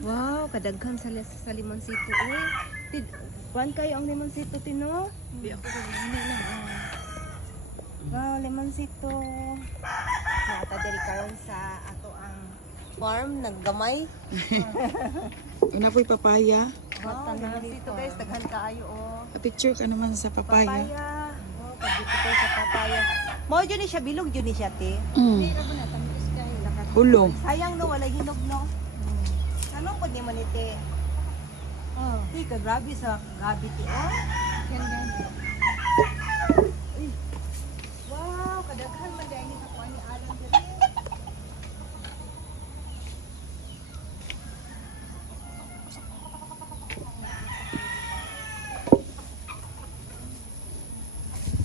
Wow, kadaghan sa limonsito eh. Kuan kayo ang limonsito tino? Di ako kagani lang. Wow, limonsito. Naata diri karon sa ato ang farm naggamay. Una po'y papaya. Wow, limonsito guys, daghan kaayo oh. Picture ka naman sa papaya. Papaya. Oh, pagdito tayo sa papaya. Mao jud ni siya bilog jud ni siya te. Mm. Di ra ko na tamis kay lakat. Hulog. Sayang no wala hinog no. Ano pud ni man ite? Oh, Di ka grabe sa gabi ti oh. yan yan. Wow, kadaghan man dai ni sa kuan ni Alan diri.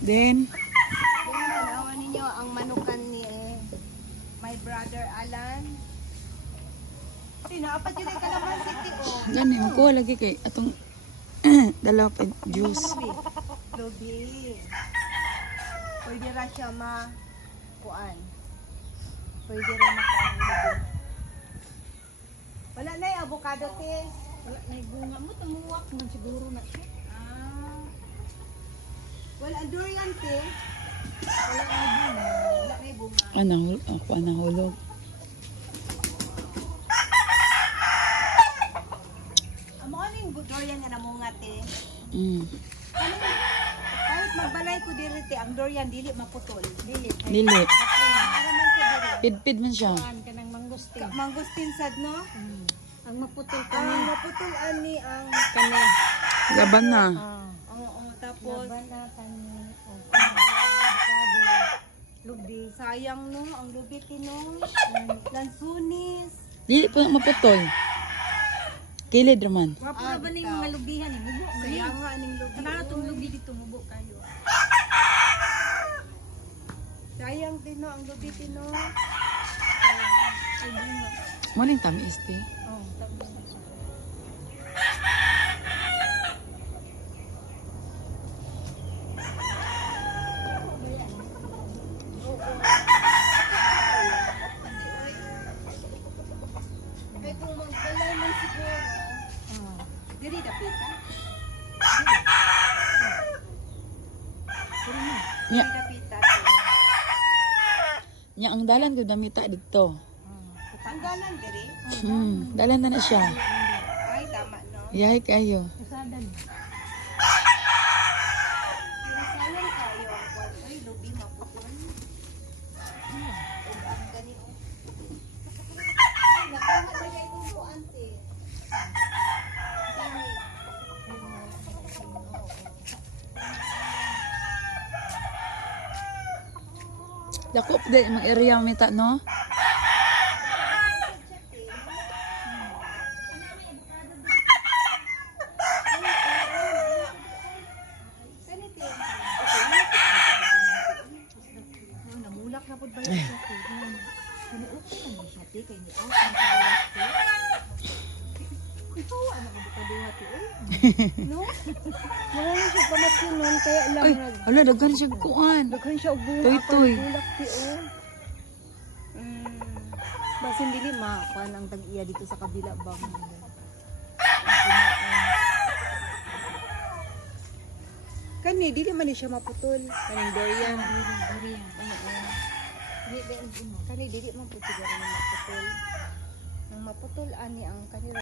Then, Tanawan ninyo ang manukan ni my brother Alan. Tinaapat yun ang kalamansi ti oh. gani, makuha lagi kay atong dalawa pa juice. Lubi. Pwede ra siya kuan. Pwede ra makaon lubi. Wala na yung avocado te. Wala na bunga mo tumuwak man siguro na siya. Ah. Wala durian te. Wala na bunga. Wala na yung bunga. Ako nahulog. Amo aning durian nga namunga te. Mm. Ano, kahit magbalay ko diri te, ang durian dili maputol. Dili. Dili. Para man siya diri. Pidpid man siya. Kuan ka ng mangustin. Mangustin sad no? Ang maputol Ang kani. maputol ani ang Kani. Laban na. oo tapos Labana kani. O avocado. lubi. Sayang no, ang lubi tino. Lansunis. Dili po maputol. Kilid raman. Wapo na ba ni mga lubihan ni mubo? Sayang nga aning lubi. Kana tong lubi dito mubo kayo. Sayang tino ang lubi tino. Ay bunga. Morning tamis te. Oh, tapos na siya. Kay kung magbalay man siguro. Oh. Diri dapita. Nya, Diri dapita. nya ang dalan ko damita dito. Ang ganan diri. Dalan na siya. Ay tama no. Yay kayo. Usadan. Sayang kayo ang kwan. Ay lubi maputol. Ang gani oh. Ay nakama sa kay tubo ante. Dakop din mga area mita no. Namulak na pud ba yun? Kani okay lang ba siya te kay ni out na sa te. Ikaw ano ka duha te oy. No? Wala na siya pamatinon kaya lang Ay, ala daghan siya kuan. daghan siya og bunga Toy-toy. bulak ti oh. Basin dili kuan ang tag-iya dito sa kabila bang. Kani dili man ni siya maputol. Kaning durian. Durian. Kani dili man pud siguro na maputol. Ang maputol ani ang kanila